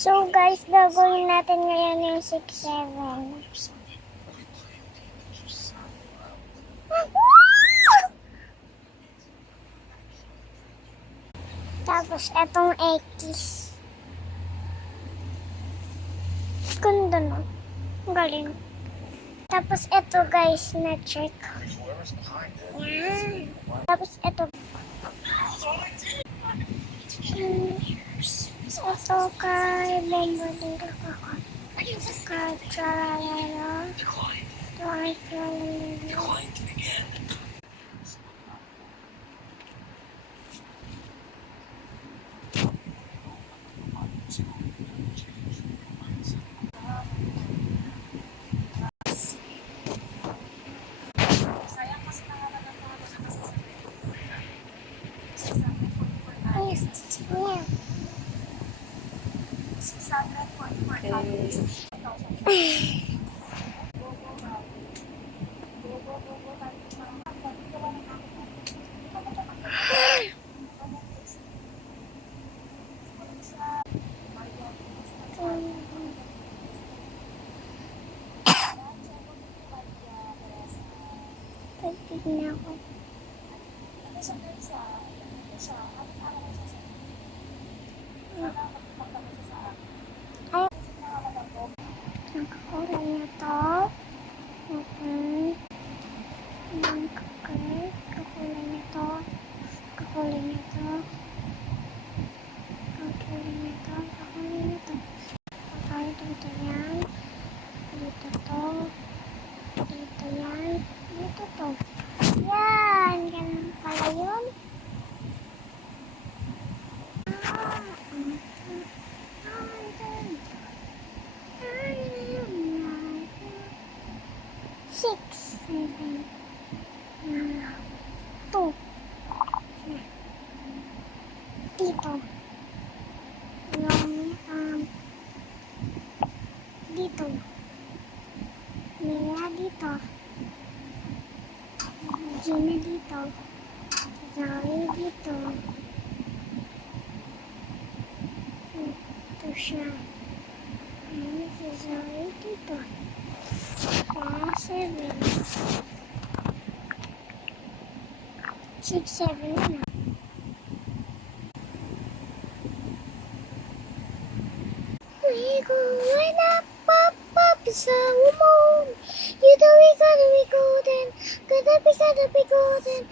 So guys, gagawin natin ngayon yung 6-7. Tapos etong X. Ganda no? Galing. Tapos eto guys na check. Yan. Tapos eto. Ito kay Bombardero ako. Kay Charalero. Ito ay Charalero. Tignan ako. Nakakulay na to. Kakulay na to. Kakulay na to. Kakulay na to. Kakulay na to. Kakulay dito yan. Dito to. Dito yan. Dito to. Yan. Ganun pala yun. Six, 7, 2. Dito. Yung, dito. Mia dito. Gina dito. Zoe dito. Ito siya. Ayan si Zoe dito. Kaya 7. 6, 7 na. We going up, up, up, sa moon. You know we gotta be golden. Gotta be golden.